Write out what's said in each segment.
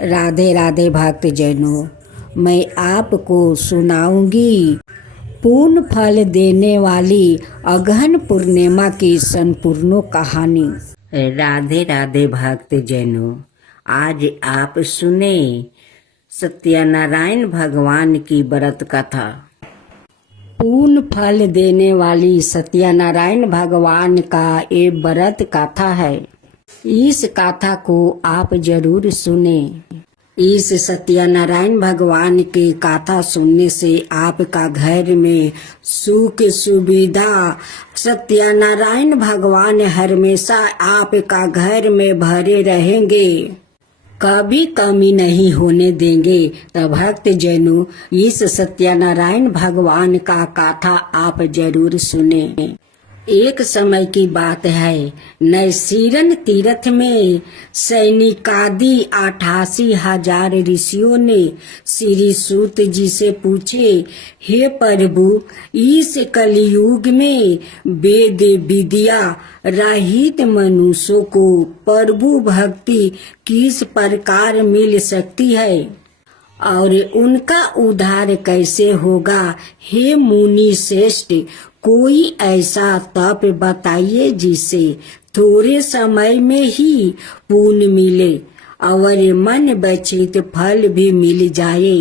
राधे राधे भक्तजनों, मैं आपको सुनाऊंगी पूर्ण फल देने वाली अगहन पूर्णिमा की संपूर्ण कहानी। राधे राधे भक्तजनों, आज आप सुने सत्यनारायण भगवान की व्रत कथा। पूर्ण फल देने वाली सत्यनारायण भगवान का ये व्रत कथा है। इस कथा को आप जरूर सुने। इस सत्यनारायण भगवान की कथा सुनने से आपका घर में सुख सुविधा, सत्यनारायण भगवान हमेशा आपका घर में भरे रहेंगे, कभी कमी नहीं होने देंगे। तो भक्त जनों, इस सत्यनारायण भगवान का कथा आप जरूर सुने। एक समय की बात है, नैसीरन तीर्थ में सैनिकादि 88,000 ऋषियों ने श्री सूत जी से पूछे, हे प्रभु, इस कलयुग में वेद विद्या रहित मनुष्यों को प्रभु भक्ति किस प्रकार मिल सकती है और उनका उद्धार कैसे होगा? हे मुनि श्रेष्ठ, कोई ऐसा तप बताइए जिससे थोड़े समय में ही पुण्य मिले और मन बचित फल भी मिल जाए।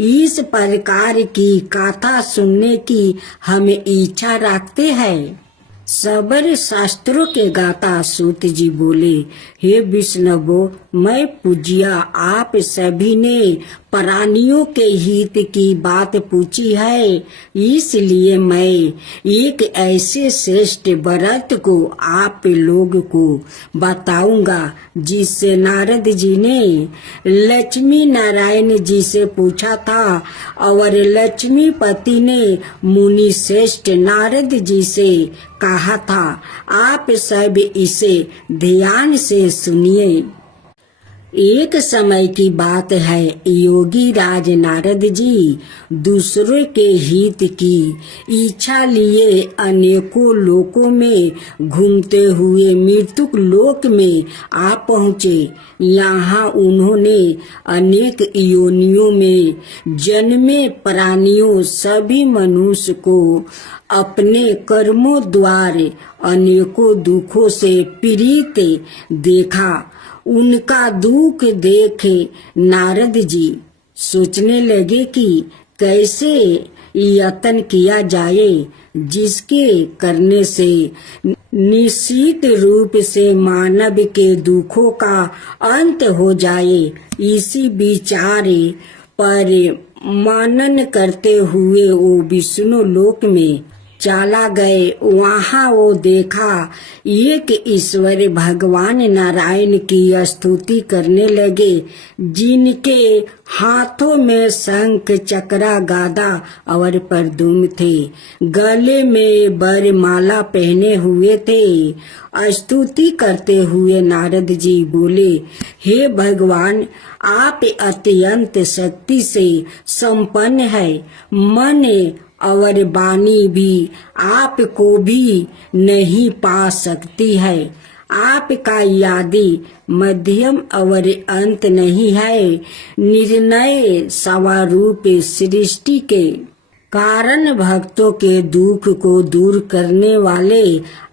इस प्रकार की कथा सुनने की हम इच्छा रखते हैं। सबर शास्त्रों के गाता सूत जी बोले, हे विष्णु, मैं पूज्या आप सभी ने प्राणियों के हित की बात पूछी है, इसलिए मैं एक ऐसे श्रेष्ठ व्रत को आप लोग को बताऊंगा जिससे नारद जी ने लक्ष्मी नारायण जी से पूछा था और लक्ष्मीपति ने मुनि श्रेष्ठ नारद जी से कहा था। आप सब इसे ध्यान से सुनिए। एक समय की बात है, योगी राज नारद जी दूसरों के हित की इच्छा लिए अनेकों लोकों में घूमते हुए मृत्युक लोक में आ पहुँचे। यहाँ उन्होंने अनेक योनियों में जन्मे प्राणियों सभी मनुष्य को अपने कर्मों द्वारा अनेकों दुखों से पीड़ित देखा। उनका दुख देखे नारद जी सोचने लगे कि कैसे यत्न किया जाए जिसके करने से निश्चित रूप से मानव के दुखों का अंत हो जाए। इसी विचार पर मनन करते हुए वो विष्णु लोक में चला गए। वहाँ वो देखा एक ईश्वर भगवान नारायण की स्तुति करने लगे, जिनके हाथों में शंख चक्रा गदा और परदुम थे, गले में वरमाला पहने हुए थे। स्तुति करते हुए नारद जी बोले, हे भगवान, आप अत्यंत शक्ति से संपन्न है। मन और वाणी भी आपको भी नहीं पा सकती है। आपका यादि मध्यम और अंत नहीं है। निर्णय स्वरूप सृष्टि के कारण भक्तों के दुख को दूर करने वाले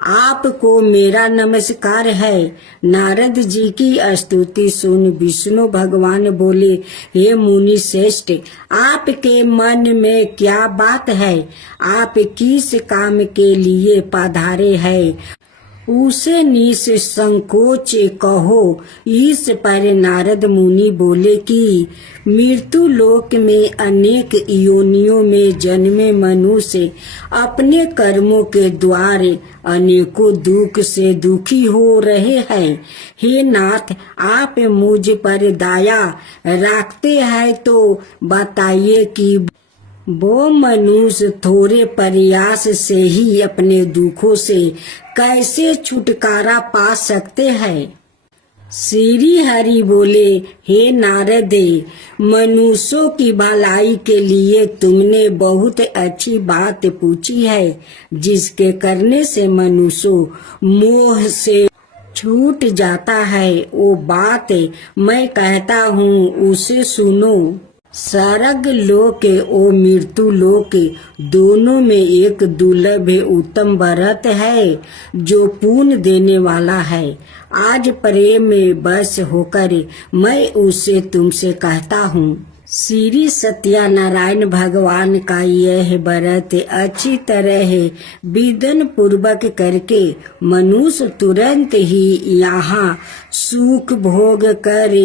आपको मेरा नमस्कार है। नारद जी की स्तुति सुन विष्णु भगवान बोले, हे मुनि श्रेष्ठ, आपके मन में क्या बात है? आप किस काम के लिए पधारे हैं? उसे निसंकोच कहो। इस पर नारद मुनि बोले कि मृत्यु लोक में अनेक योनियों में जन्मे मनुष्य अपने कर्मों के द्वारा अनेकों दुख से दुखी हो रहे हैं। हे नाथ, आप मुझ पर दया रखते हैं तो बताइए कि वो मनुष्य थोड़े प्रयास से ही अपने दुखों से कैसे छुटकारा पा सकते हैं? श्री हरि बोले, हे नारद, मनुष्यों की भलाई के लिए तुमने बहुत अच्छी बात पूछी है, जिसके करने से मनुष्य मोह से छूट जाता है वो बात मैं कहता हूँ उसे सुनो। स्वर्ग लोक ओ मृत्यु लोक दोनों में एक दुर्लभ उत्तम व्रत है जो पुण्य देने वाला है। आज प्रेम में बस होकर मैं उसे तुमसे कहता हूँ। श्री सत्यनारायण भगवान का यह व्रत अच्छी तरह विधि पूर्वक करके मनुष्य तुरंत ही यहाँ सुख भोग कर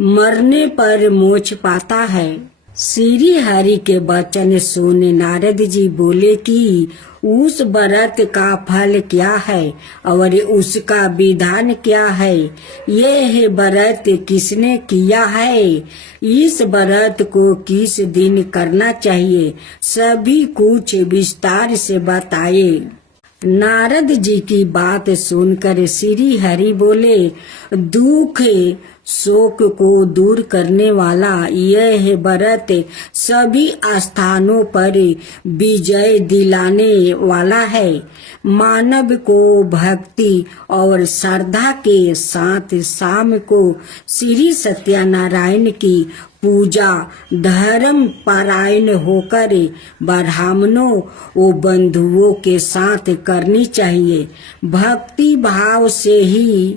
मरने पर मोक्ष पाता है। श्री हरि के वचन सुन नारद जी बोले कि उस व्रत का फल क्या है और उसका विधान क्या है, यह व्रत किसने किया है, इस व्रत को किस दिन करना चाहिए, सभी कुछ विस्तार से बताए। नारद जी की बात सुनकर श्री हरि बोले, दुख शोक को दूर करने वाला यह व्रत सभी स्थानों पर विजय दिलाने वाला है। मानव को भक्ति और श्रद्धा के साथ शाम को श्री सत्यनारायण की पूजा धर्म परायण होकर ब्राह्मणों व बंधुओं के साथ करनी चाहिए। भक्ति भाव से ही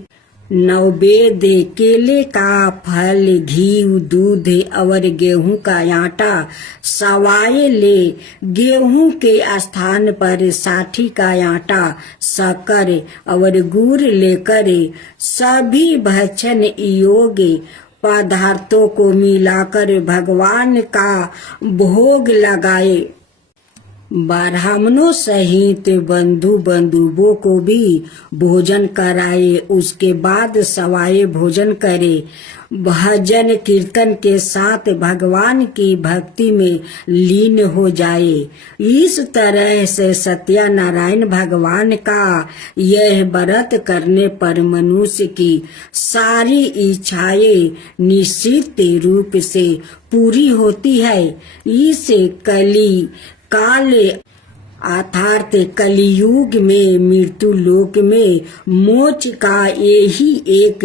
नैवेद्य केले का फल, घी, दूध और गेहूं का आटा सवाए ले। गेहूं के स्थान पर साठी का आटा, शक्कर और गुड़ लेकर सभी भक्षण योग्य पदार्थों को मिलाकर भगवान का भोग लगाए। ब्राह्मणों सहित बंधु बंधुओं को भी भोजन कराए। उसके बाद सवाए भोजन करे। भजन कीर्तन के साथ भगवान की भक्ति में लीन हो जाए। इस तरह से सत्यनारायण भगवान का यह व्रत करने पर मनुष्य की सारी इच्छाएं निश्चित रूप से पूरी होती है। इस कली काल अर्थात कलियुग में मृत्यु लोक में मोक्ष का यही एक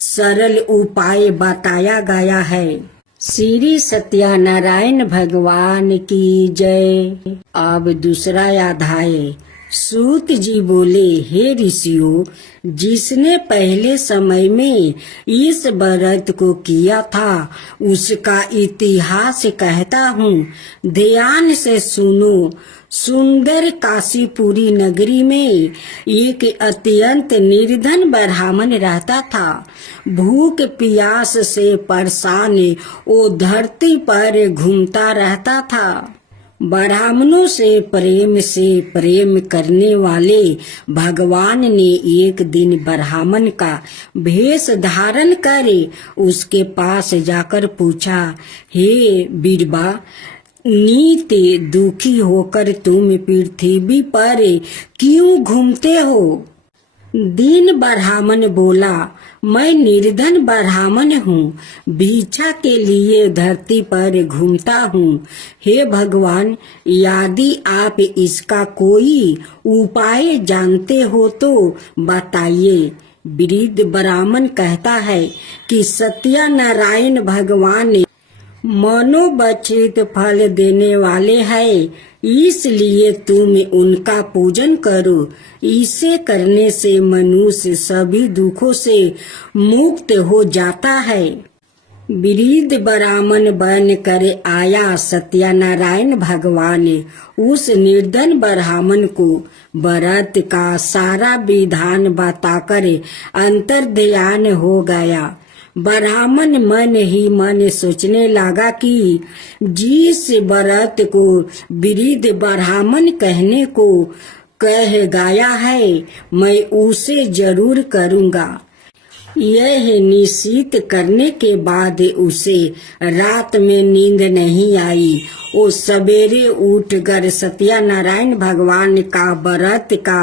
सरल उपाय बताया गया है। श्री सत्यनारायण भगवान की जय। अब दूसरा अध्याय। सूत जी बोले, हे ऋषियों, जिसने पहले समय में इस व्रत को किया था उसका इतिहास कहता हूँ, ध्यान से सुनो। सुंदर काशीपुरी नगरी में एक अत्यंत निर्धन ब्राह्मण रहता था। भूख प्यास से परेशान वो धरती पर घूमता रहता था। ब्राह्मणों से प्रेम करने वाले भगवान ने एक दिन ब्राह्मण का भेष धारण कर उसके पास जाकर पूछा, हे बीरबा, नित दुखी होकर तुम पृथ्वी पर क्यों घूमते हो? दीन ब्राह्मण बोला, मैं निर्धन ब्राह्मण हूँ, भिक्षा के लिए धरती पर घूमता हूँ। हे भगवान, यदि आप इसका कोई उपाय जानते हो तो बताइए। वृद्ध ब्राह्मण कहता है कि सत्यनारायण भगवान मनोवांछित फल देने वाले हैं, इसलिए तुम उनका पूजन करो। इसे करने से मनुष्य सभी दुखों से मुक्त हो जाता है। वृद्ध ब्राह्मण बन कर आया सत्यनारायण भगवान उस निर्धन ब्राह्मण को व्रत का सारा विधान बताकर अंतर्ध्यान हो गया। ब्राह्मण मन ही मन सोचने लगा कि जिस व्रत को वृद्ध ब्राह्मण कहने को कह गया है मैं उसे जरूर करूँगा। यह निश्चित करने के बाद उसे रात में नींद नहीं आई। वो सवेरे उठकर सत्यनारायण भगवान का व्रत का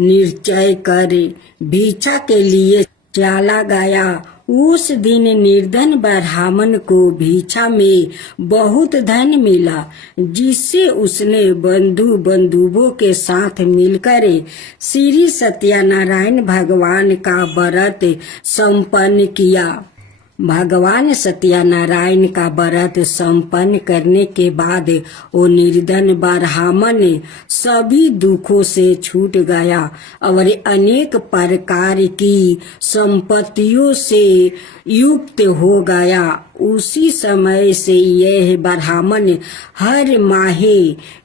निश्चय कर भिक्षा के लिए चला गया। उस दिन निर्धन ब्राह्मण को भिक्षा में बहुत धन मिला, जिससे उसने बंधु बंधुओं के साथ मिलकर श्री सत्यनारायण भगवान का व्रत संपन्न किया। भगवान सत्यनारायण का व्रत संपन्न करने के बाद वो निर्धन ब्राह्मण सभी दुखों से छूट गया और अनेक प्रकार की संपत्तियों से युक्त हो गया। उसी समय से यह ब्राह्मण हर माहे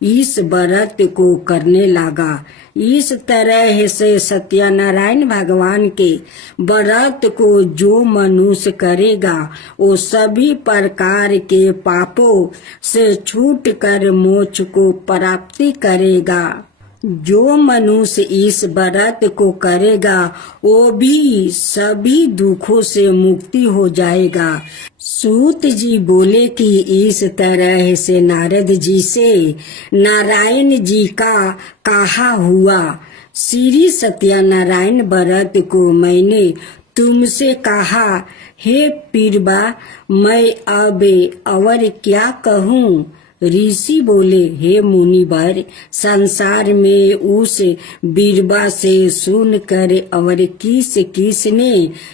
इस व्रत को करने लगा। इस तरह से सत्यनारायण भगवान के व्रत को जो मनुष्य करेगा वो सभी प्रकार के पापों से छूटकर मोक्ष को प्राप्ति करेगा। जो मनुष्य इस व्रत को करेगा वो भी सभी दुखों से मुक्ति हो जाएगा। सूत जी बोले कि इस तरह से नारद जी से नारायण जी का कहा हुआ। श्री सत्यनारायण व्रत को मैंने तुमसे कहा, हे पीरबा, मैं अब और क्या कहूँ। ऋषि बोले, हे मुनिवर, संसार में उस बीरबा से सुनकर और किस किसने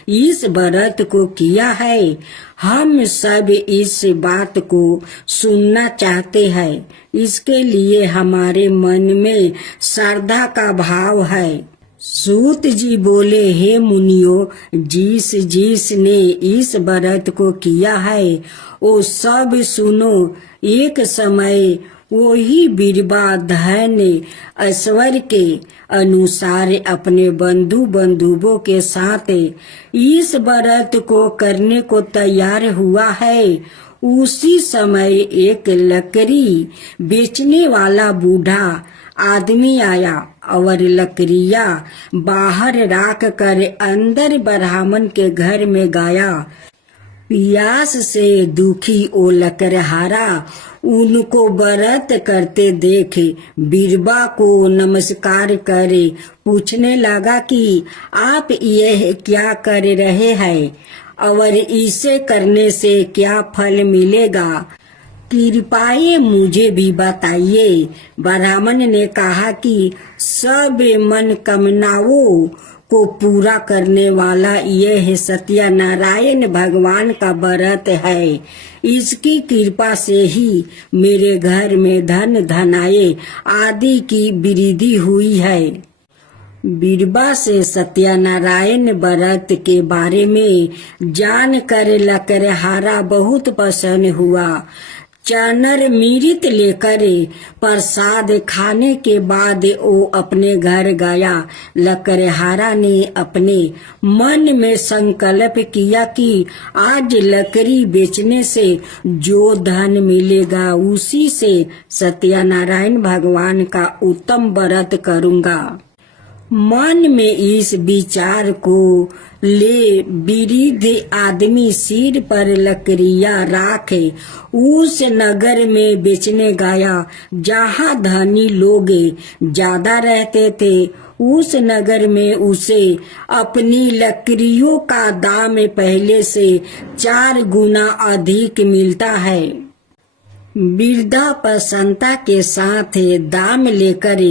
इस व्रत को किया है, हम सब इस बात को सुनना चाहते हैं। इसके लिए हमारे मन में श्रद्धा का भाव है। सूत जी बोले, हे मुनियो, जिस जिसने इस व्रत को किया है वो सब सुनो। एक समय वही बीरबा धन ऐश्वर्य के अनुसार अपने बंधु बंधुओं के साथ इस व्रत को करने को तैयार हुआ है। उसी समय एक लकड़ी बेचने वाला बूढ़ा आदमी आया और लकड़ियां बाहर रख कर अंदर ब्राह्मण के घर में गया। प्यास से दुखी ओ लकड़हारा उनको व्रत करते देख बीरबा को नमस्कार करे पूछने लगा कि आप यह क्या कर रहे हैं और इसे करने से क्या फल मिलेगा, कृपया मुझे भी बताइए। ब्राह्मण ने कहा कि सब मनोकामनाओं को पूरा करने वाला यह सत्यनारायण भगवान का व्रत है। इसकी कृपा से ही मेरे घर में धन धनाए आदि की वृद्धि हुई है। बीरबा से सत्यनारायण व्रत के बारे में जानकर लकड़हारा बहुत प्रसन्न हुआ। चनर मिरित लेकर प्रसाद खाने के बाद वो अपने घर गया। लकड़हारा ने अपने मन में संकल्प किया कि आज लकड़ी बेचने से जो धन मिलेगा उसी से सत्यनारायण भगवान का उत्तम व्रत करूंगा। मन में इस विचार को ले वृद्ध आदमी सिर पर लकड़ियां राखे उस नगर में बेचने गया जहाँ धनी लोग ज्यादा रहते थे। उस नगर में उसे अपनी लकड़ियों का दाम पहले से 4 गुना अधिक मिलता है। वृद्धा प्रसन्नता के साथ दाम लेकर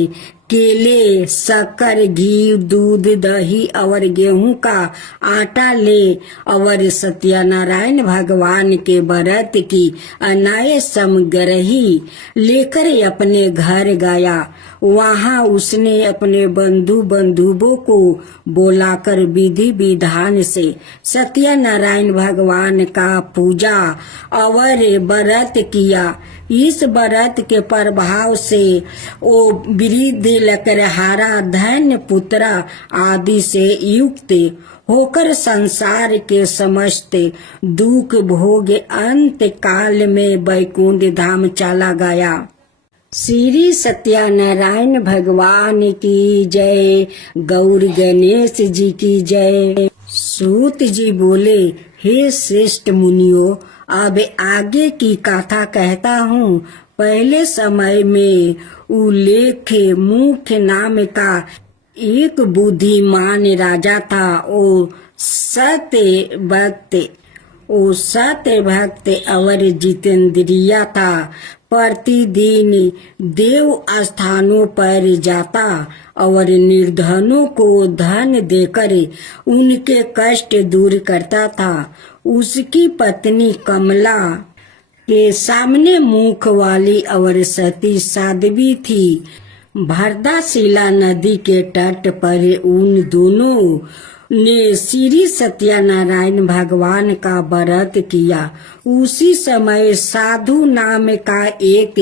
केले, शक्कर, घी, दूध, दही और गेहूं का आटा ले और सत्यनारायण भगवान के व्रत की अनाय सामग्री लेकर अपने घर गया। वहां उसने अपने बंधु बंधुओं को बुलाकर विधि विधान से सत्यनारायण भगवान का पूजा और व्रत किया। इस व्रत के प्रभाव से वो वृद्ध लकड़हारा धन पुत्र आदि से युक्त होकर संसार के समस्त दुख भोग अंत काल में वैकुंठ धाम चला गया। श्री सत्यनारायण भगवान की जय। गौर गणेश जी की जय। सूत जी बोले, हे श्रेष्ठ मुनियों, अब आगे की कथा कहता हूँ। पहले समय में उल्लेख मुख्य नाम का एक बुद्धिमान राजा था। वो सत्य भक्त ओ सत्य भक्त और जितेंद्रिया था। प्रतिदिन देव स्थानों पर जाता और निर्धनों को धन देकर उनके कष्ट दूर करता था। उसकी पत्नी कमला के सामने मुख वाली और सती साध्वी थी। भरदाशिला नदी के तट पर उन दोनों ने श्री सत्यनारायण भगवान का व्रत किया। उसी समय साधु नाम का एक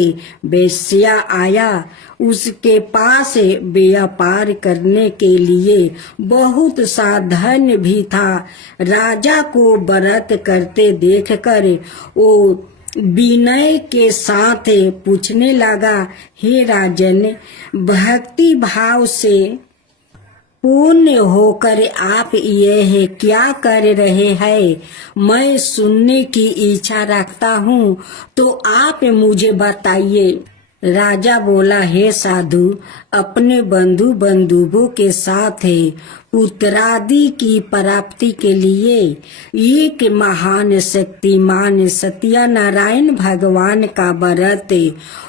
वेश्या आया। उसके पास व्यापार करने के लिए बहुत सा धन भी था। राजा को व्रत करते देखकर वो विनय के साथ पूछने लगा, हे राजन, भक्ति भाव से पूर्ण होकर आप यह क्या कर रहे हैं? मैं सुनने की इच्छा रखता हूँ, तो आप मुझे बताइए। राजा बोला, हे साधु, अपने बंधु बंधुओं के साथ पुत्रादि की प्राप्ति के लिए एक महान शक्तिमान सत्यनारायण भगवान का व्रत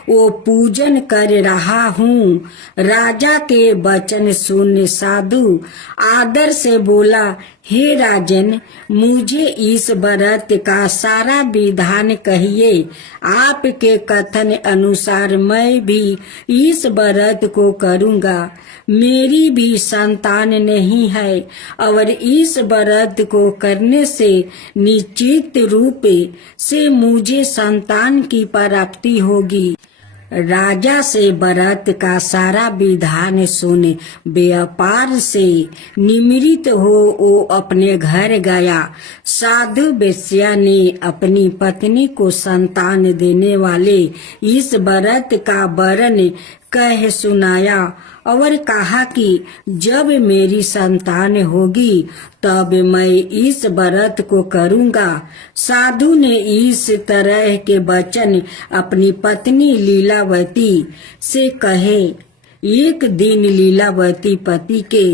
वो पूजन कर रहा हूँ। राजा के वचन सुन साधु आदर से बोला, हे राजन, मुझे इस व्रत का सारा विधान कहिए। आपके कथन अनुसार मैं भी इस व्रत को करूँगा। मेरी भी संतान नहीं है और इस व्रत को करने से निश्चित रूप से मुझे संतान की प्राप्ति होगी। राजा से व्रत का सारा विधान सुन व्यापार से निमृत हो वो अपने घर गया। साधु वेश्या ने अपनी पत्नी को संतान देने वाले इस व्रत का वर्णन कह सुनाया और कहा कि जब मेरी संतान होगी तब मैं इस व्रत को करूँगा। साधु ने इस तरह के वचन अपनी पत्नी लीलावती से कहे। एक दिन लीलावती पति के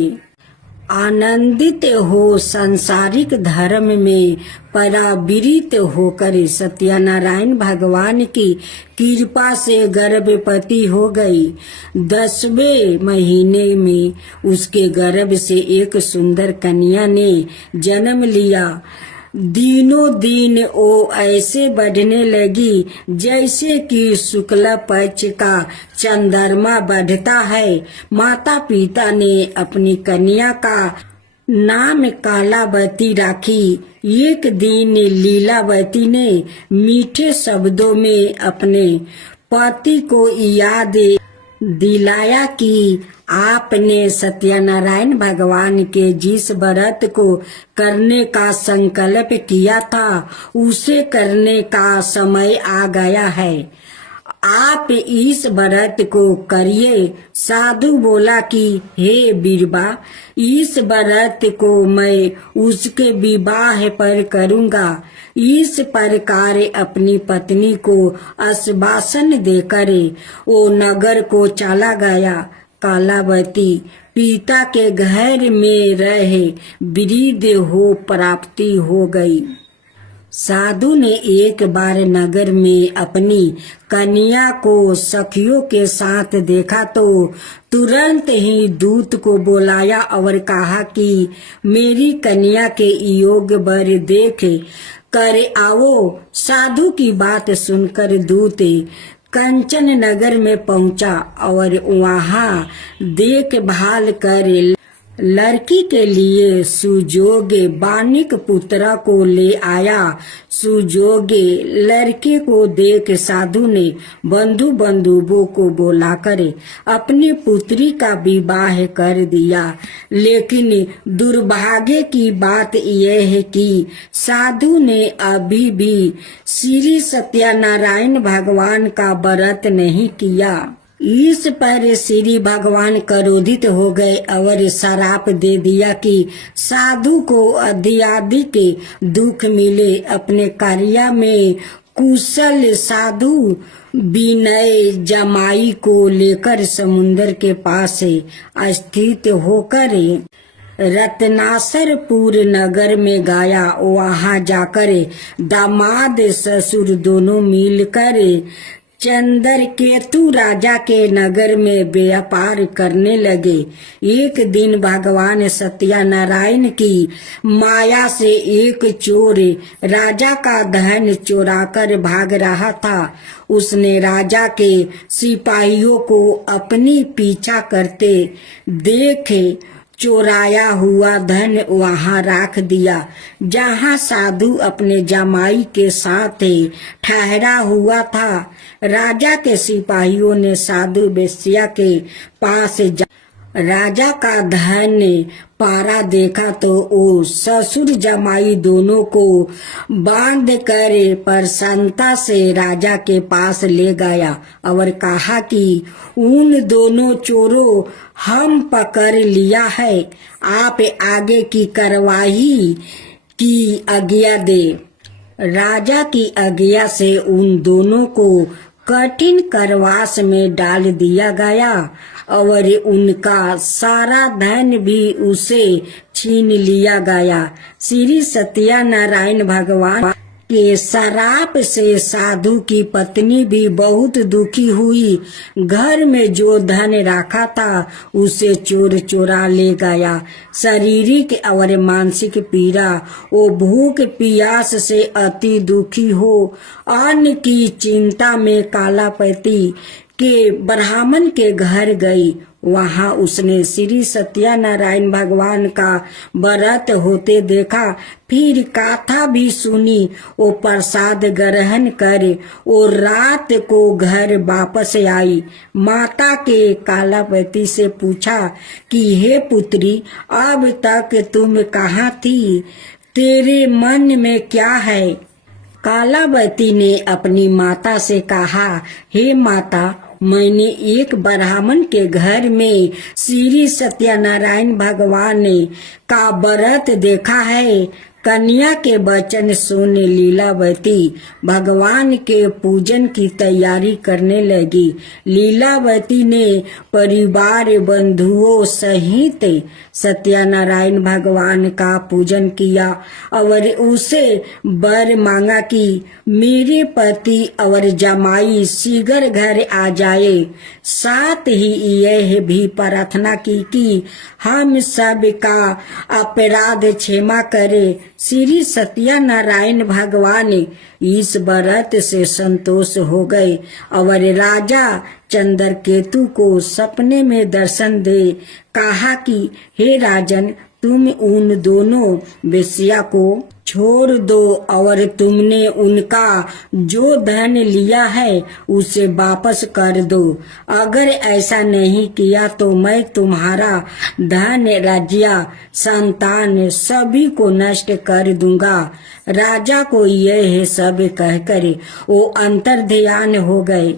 आनंदित हो सांसारिक धर्म में परावृत होकर सत्यनारायण भगवान की कृपा से गर्भवती हो गई। 10वें महीने में उसके गर्भ से एक सुंदर कन्या ने जन्म लिया। दिनों दिन वो ऐसे बढ़ने लगी जैसे कि शुक्ल पक्ष का चंद्रमा बढ़ता है। माता पिता ने अपनी कन्या का नाम कालावती रखी। एक दिन लीलावती ने मीठे शब्दों में अपने पति को याद दिलाया कि आपने सत्यनारायण भगवान के जिस व्रत को करने का संकल्प किया था उसे करने का समय आ गया है। आप इस व्रत को करिए। साधु बोला कि हे बीरबा, इस व्रत को मैं उसके विवाह पर करूँगा। इस प्रकार अपनी पत्नी को आश्वासन देकर वो नगर को चला गया। कालावती पिता के घर में रहे वृद्ध हो प्राप्ति हो गई। साधु ने एक बार नगर में अपनी कन्या को सखियों के साथ देखा तो तुरंत ही दूत को बुलाया और कहा कि मेरी कन्या के योग वर देख कर आओ। साधु की बात सुनकर दूत कंचन नगर में पहुंचा और वहां देखभाल कर लड़की के लिए सुजोगे बानिक पुत्रा को ले आया। सुजोगे लड़के को देख साधु ने बंधु बंधुओं को बुलाकर अपनी पुत्री का विवाह कर दिया। लेकिन दुर्भाग्य की बात यह है कि साधु ने अभी भी श्री सत्यनारायण भगवान का व्रत नहीं किया। इस पर श्री भगवान क्रोधित हो गए और श्राप दे दिया कि साधु को अत्यधिक दुख मिले। अपने कार्य में कुशल साधु विनय जमाई को लेकर समुद्र के पास स्थित होकर रत्नासरपुर नगर में गया। वहां जाकर दामाद ससुर दोनों मिलकर चंद्रकेतु राजा के नगर में व्यापार करने लगे। एक दिन भगवान सत्यनारायण की माया से एक चोर राजा का धन चुराकर भाग रहा था। उसने राजा के सिपाहियों को अपनी पीछा करते देखे चोराया हुआ धन वहां रख दिया जहां साधु अपने जमाई के साथ ठहरा हुआ था। राजा के सिपाहियों ने साधु वेश्या के पास राजा का धन पारा देखा तो वो ससुर जमाई दोनों को बांध कर प्रसन्नता से राजा के पास ले गया और कहा कि उन दोनों चोरों हम पकड़ लिया है, आप आगे की कार्रवाई की आज्ञा दे। राजा की आज्ञा से उन दोनों को कठिन कारावास में डाल दिया गया और उनका सारा धन भी उसे छीन लिया गया। श्री सत्यनारायण भगवान के श्राप से साधु की पत्नी भी बहुत दुखी हुई। घर में जो धन रखा था उसे चोर चुरा ले गया। शारीरिक और मानसिक पीड़ा, वो भूख प्यास से अति दुखी हो अन्न की चिंता में कालापति के ब्राह्मण के घर गई। वहां उसने श्री सत्यनारायण भगवान का व्रत होते देखा। फिर कथा भी सुनी। वो प्रसाद ग्रहण कर वो रात को घर वापस आई। माता के कालापति से पूछा कि हे पुत्री, अब तक तुम कहाँ थी? तेरे मन में क्या है? कालावती ने अपनी माता से कहा, हे माता, मैंने एक ब्राह्मण के घर में श्री सत्यनारायण भगवान का व्रत देखा है। कन्या के वचन सुन लीलावती भगवान के पूजन की तैयारी करने लगी। लीलावती ने परिवार बंधुओं सहित सत्यनारायण भगवान का पूजन किया और उसे वर मांगा कि मेरे पति और जमाई शीघ्र घर आ जाए। साथ ही यह भी प्रार्थना की कि हम सब का अपराध क्षमा करे। श्री सत्यनारायण भगवान इस व्रत से संतोष हो गए और राजा चंद्रकेतु को सपने में दर्शन दे कहा कि हे राजन, तुम उन दोनों वेश्या को छोड़ दो और तुमने उनका जो धन लिया है उसे वापस कर दो। अगर ऐसा नहीं किया तो मैं तुम्हारा धन, राज्य, संतान सभी को नष्ट कर दूंगा। राजा को यह सब कहकर वो अंतर्ध्यान हो गए।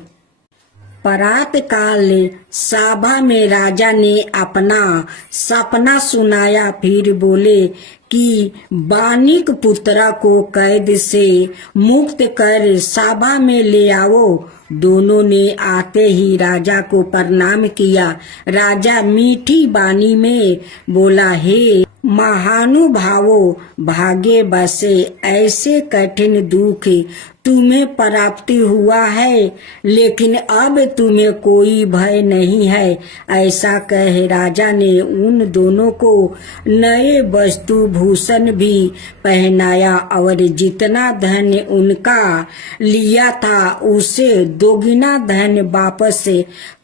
प्रात काल सभा में राजा ने अपना सपना सुनाया। फिर बोले कि बानिक पुत्रा को कैद से मुक्त कर सभा में ले आओ। दोनों ने आते ही राजा को प्रणाम किया। राजा मीठी वाणी में बोला, हे महानुभावों, भाग्य बसे ऐसे कठिन दुख तुम्हें प्राप्ति हुआ है, लेकिन अब तुम्हें कोई भय नहीं है। ऐसा कह राजा ने उन दोनों को नए वस्तु भूषण भी पहनाया और जितना धन उनका लिया था उसे दोगुना धन वापस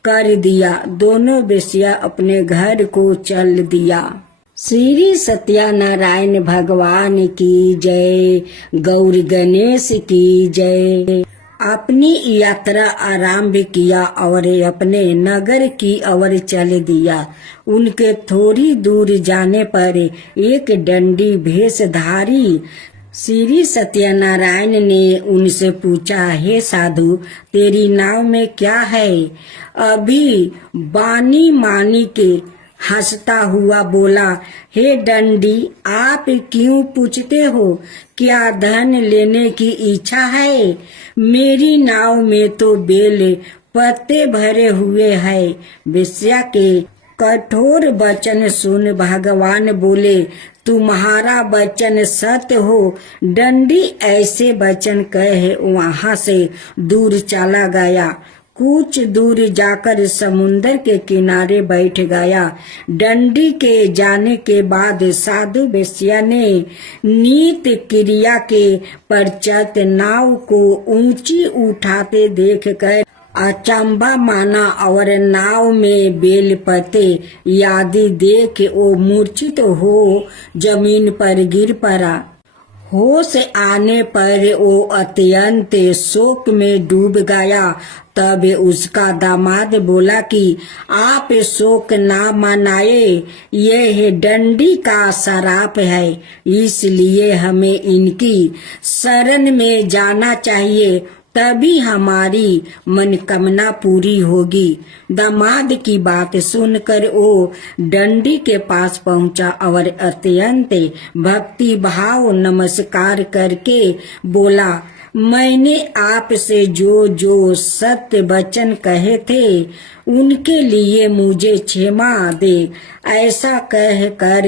कर दिया। दोनों वेश्या अपने घर को चल दिया। श्री सत्यनारायण भगवान की जय। गौरी गणेश की जय। अपनी यात्रा आरंभ किया और अपने नगर की ओर चल दिया। उनके थोड़ी दूर जाने पर एक दंडी भेषधारी श्री सत्यनारायण ने उनसे पूछा, हे साधु, तेरी नाव में क्या है? अभी बानी मानी के हंसता हुआ बोला, हे डंडी, आप क्यों पूछते हो? क्या धन लेने की इच्छा है? मेरी नाव में तो बेल पत्ते भरे हुए हैं। वेश्या के कठोर वचन सुन भगवान बोले, तुम्हारा वचन सत्य हो। डंडी ऐसे वचन कहे वहां से दूर चला गया। कुछ दूर जाकर समुन्दर के किनारे बैठ गया। डंडी के जाने के बाद साधु वेश्या ने नित्य क्रिया के पश्चात नाव को ऊंची उठाते देख कर अचंबा माना और नाव में बेलपते आदि देख वो मूर्छित हो जमीन पर गिर पड़ा। होश आने पर वो अत्यंत शोक में डूब गया। तब उसका दामाद बोला कि आप शोक ना मनाए, यह डंडी का श्राप है, इसलिए हमें इनकी शरण में जाना चाहिए, तभी हमारी मनकामना पूरी होगी। दामाद की बात सुनकर वो डंडी के पास पहुंचा और अत्यंत भक्ति भाव नमस्कार करके बोला, मैंने आपसे जो जो सत्य वचन कहे थे उनके लिए मुझे क्षमा दे। ऐसा कह कर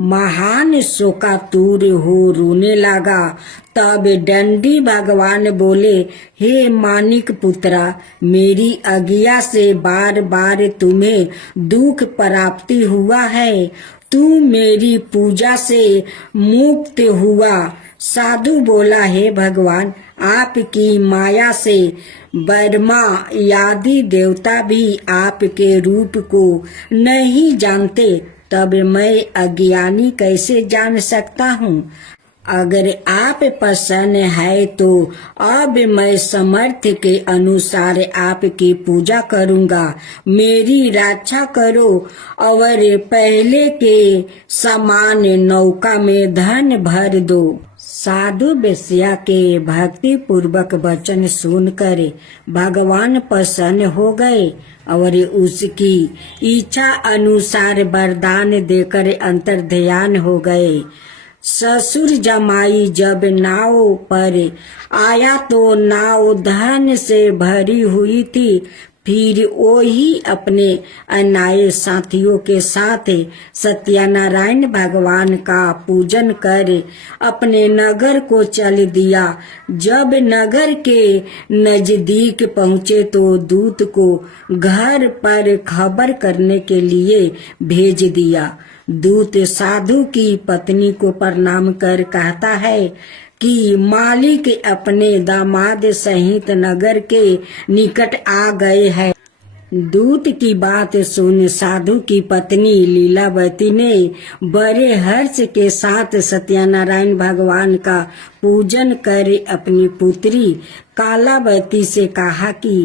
महान शोकातुर हो रोने लगा। तब डंडी भगवान बोले, हे मानिक पुत्रा, मेरी आज्ञा से बार बार तुम्हें दुख प्राप्ति हुआ है, तू मेरी पूजा से मुक्त हुआ। साधु बोला, हे भगवान, आपकी माया से ब्रह्मा आदि देवता भी आपके रूप को नहीं जानते, तब मैं अज्ञानी कैसे जान सकता हूँ। अगर आप प्रसन्न है तो अब मैं समर्थ के अनुसार आपकी पूजा करूँगा। मेरी रक्षा करो और पहले के समान नौका में धन भर दो। साधु वेश्या के भक्ति पूर्वक वचन सुनकर भगवान प्रसन्न हो गए और उसकी इच्छा अनुसार वरदान देकर अंतर्ध्यान हो गए। ससुर जमाई जब नाव पर आया तो नाव धन से भरी हुई थी। फिर वही अपने अन्यायी साथियों के साथ सत्यनारायण भगवान का पूजन कर अपने नगर को चल दिया। जब नगर के नजदीक पहुँचे तो दूत को घर पर खबर करने के लिए भेज दिया। दूत साधु की पत्नी को प्रणाम कर कहता है कि मालिक अपने दामाद सहित नगर के निकट आ गए हैं। दूत की बात सुन साधु की पत्नी लीलावती ने बड़े हर्ष के साथ सत्यनारायण भगवान का पूजन कर अपनी पुत्री कालावती से कहा कि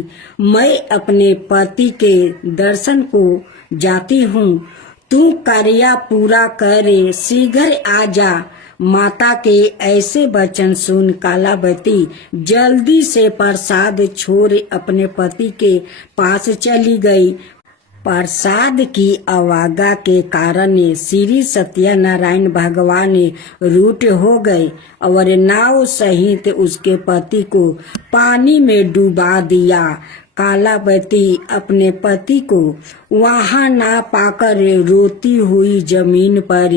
मैं अपने पति के दर्शन को जाती हूँ, तू कार्य पूरा करे, शीघ्र आ जा। माता के ऐसे वचन सुन कालावती जल्दी से प्रसाद छोड़ अपने पति के पास चली गई। प्रसाद की अवज्ञा के कारण श्री सत्यनारायण भगवान रूठ हो गए और नाव सहित उसके पति को पानी में डुबा दिया। कालावती अपने पति को वहां ना पाकर रोती हुई जमीन पर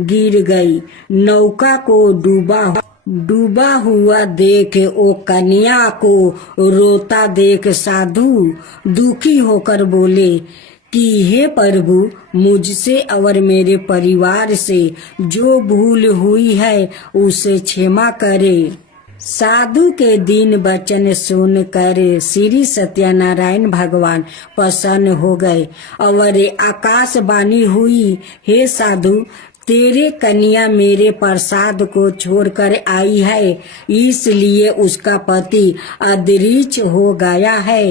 गिर गई। नौका को डूबा हुआ देख वो कन्या को रोता देख साधु दुखी होकर बोले कि हे प्रभु, मुझसे और मेरे परिवार से जो भूल हुई है उसे क्षमा करे। साधु के दीन वचन सुनकर श्री सत्यनारायण भगवान प्रसन्न हो गए और आकाशवाणी हुई, हे साधु, तेरे कन्या मेरे प्रसाद को छोड़कर आई है, इसलिए उसका पति अदृश्य हो गया है।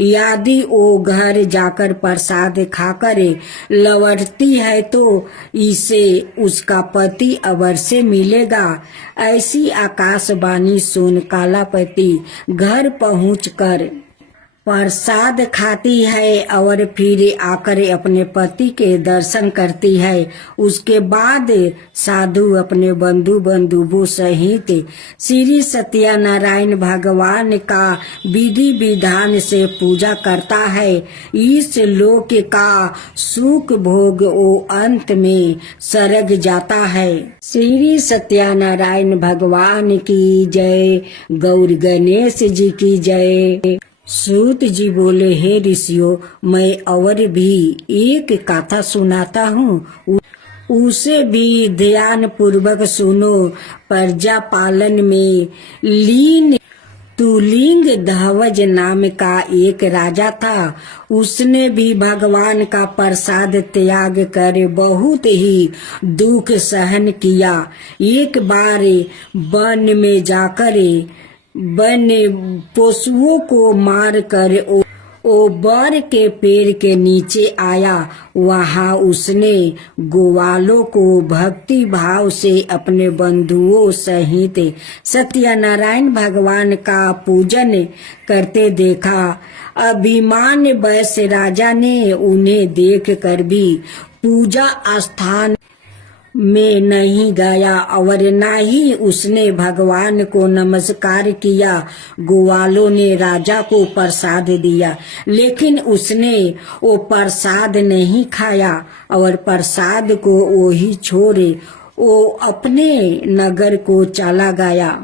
यदि वो घर जाकर प्रसाद खाकर लौटती है तो इसे उसका पति अवश्य मिलेगा। ऐसी आकाशवाणी सुन कालावती घर पहुंचकर प्रसाद खाती है और फिर आकर अपने पति के दर्शन करती है। उसके बाद साधु अपने बंधु बंधुओं सहित श्री सत्यनारायण भगवान का विधि विधान से पूजा करता है। इस लोक का सुख भोग वो अंत में सरग जाता है। श्री सत्यनारायण भगवान की जय। गौर गणेश जी की जय। सूत जी बोले, हे ऋषियों, मैं और भी एक कथा सुनाता हूँ, उसे भी ध्यान पूर्वक सुनो। प्रजा पालन में लीन तुलिंग ध्वज नाम का एक राजा था। उसने भी भगवान का प्रसाद त्याग कर बहुत ही दुख सहन किया। एक बार वन में जाकर वन पशुओं को मार कर ओ बर के पेड़ के नीचे आया। वहां उसने ग्वालों को भक्ति भाव से अपने बंधुओं सहित सत्यनारायण भगवान का पूजन करते देखा। अभिमान वश राजा ने उन्हें देख कर भी पूजा स्थान में नहीं गया और न ही उसने भगवान को नमस्कार किया। ग्वालों ने राजा को प्रसाद दिया, लेकिन उसने वो प्रसाद नहीं खाया और प्रसाद को वो ही छोड़े वो अपने नगर को चला गया।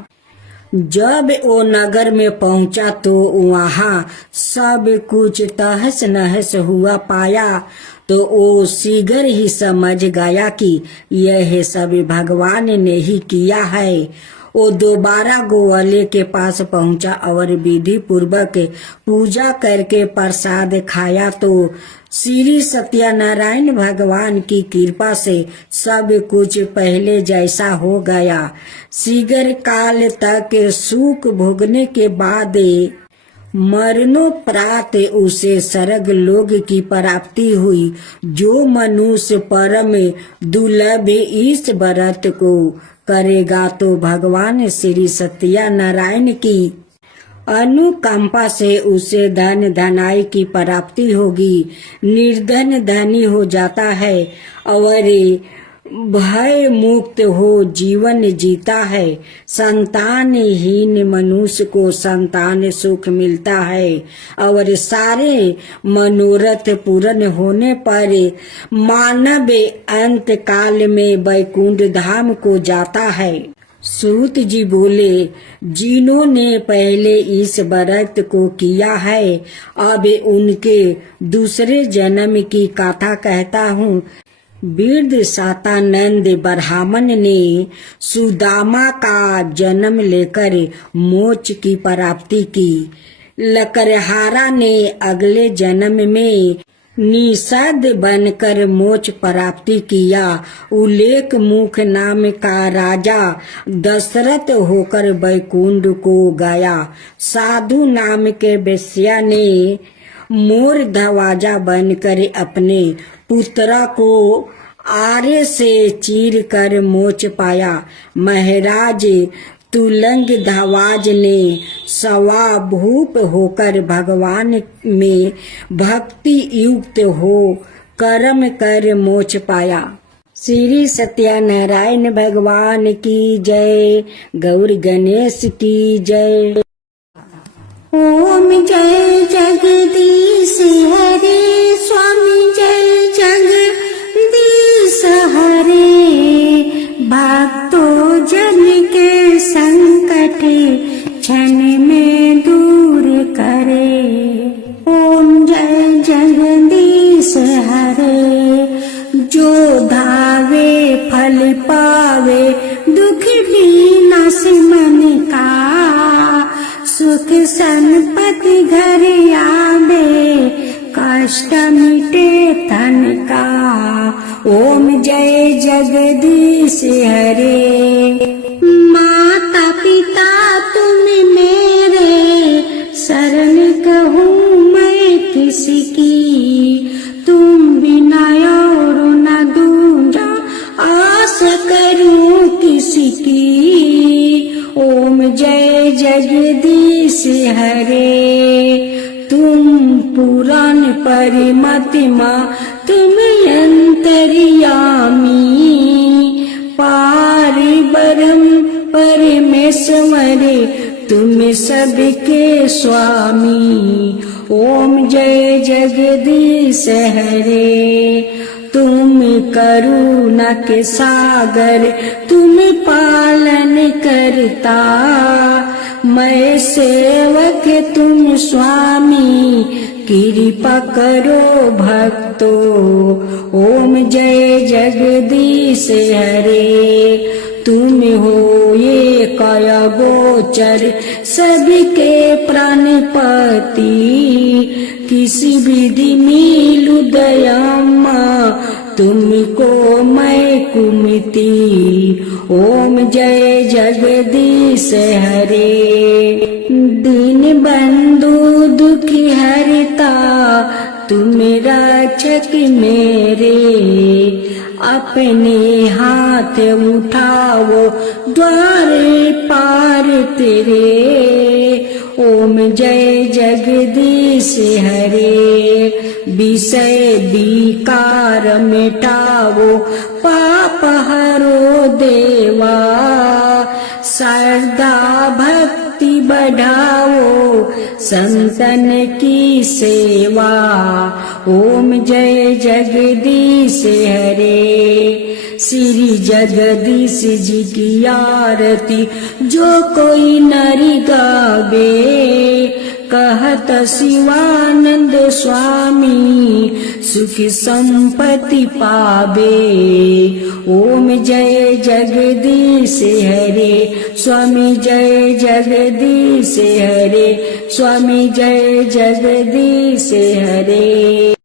जब वो नगर में पहुंचा तो वहाँ सब कुछ तहस नहस हुआ पाया। तो वो शीघ्र ही समझ गया कि यह सब भगवान ने ही किया है। वो दोबारा ग्वाले के पास पहुंचा और विधि पूर्वक पूजा करके प्रसाद खाया तो श्री सत्यनारायण भगवान की कृपा से सब कुछ पहले जैसा हो गया। शीघ्र काल तक सुख भोगने के बाद मरणोपरांत उसे स्वर्ग लोक की प्राप्ति हुई। जो मनुष्य परम दुर्लभ इस व्रत को करेगा तो भगवान श्री सत्यनारायण की अनुकंपा से उसे धन धनाई की प्राप्ति होगी। निर्धन धनी हो जाता है और भय मुक्त हो जीवन जीता है। संतानहीन मनुष्य को संतान सुख मिलता है और सारे मनोरथ पूर्ण होने पर मानव अंत काल में वैकुंठ धाम को जाता है। सूत जी बोले, जिन्होंने पहले इस व्रत को किया है अब उनके दूसरे जन्म की कथा कहता हूँ। वृद्ध सातानंद ब्राह्मण ने सुदामा का जन्म लेकर मोक्ष की प्राप्ति की। लकड़हारा ने अगले जन्म में निषाद बनकर मोक्ष प्राप्ति किया। उल्लेख मुख नाम का राजा दशरथ होकर वैकुंठ को गया। साधु नाम के वेश्या ने मोर दरवाजा बनकर अपने पुत्रा को आरे से चीर कर मोक्ष पाया। महाराज तुलंग ध्वज ने स्वाभूप होकर भगवान में भक्ति युक्त हो कर्म कर मोक्ष पाया। श्री सत्यनारायण भगवान की जय। गौर गणेश की जय। ओम जय जगदीश हरे स्वामी जय जगदीश हरे। भक्तों जन के संकट क्षण में दूर करे। ओम जय जगदीश हरे। जो धावे फल पावे दुख विनाश मन का। सुख संपत्ति घर आवे कष्ट मिटे तन का। ओम जय जगदीश हरे। माता पिता तुम मेरे शरण कहूँ मैं किसकी। तुम बिना और न दूजा आस करूँ किसकी। ओम जय जगदीश हरे। तुम परमात्मा तुम अंतर्यामी, पार ब्रह्म परमेश्वर तुम सबके स्वामी। ओम जय जगदीश हरे, तुम करुणा के सागर तुम पालन करता, मैं सेवक तुम स्वामी कृपा करो भक्तो। ओम जय जगदीश हरे, तुम हो ये काया गोचर सबके प्राणपति, किसी विधि मिलु दयामा तुमको मैं कुमति। ओम जय जगदीश हरे, दीन बंधु दुखी हरता तुम रक्षक मेरे, अपने हाथ उठाओ द्वार पार तेरे। ओम जय जगदीश हरे, विषय विकार मिटाओ पाप हरो देवा, श्रद्धा भक्ति बढ़ाओ संतन की सेवा। ओम जय जगदीश हरे, श्री जगदीश जी की आरती जो कोई नरि गावे, कहत शिवानंद स्वामी सुख संपत्ति पावे। ओम जय जगदीश हरे, स्वामी जय जगदीश हरे, स्वामी जय जगदीश हरे।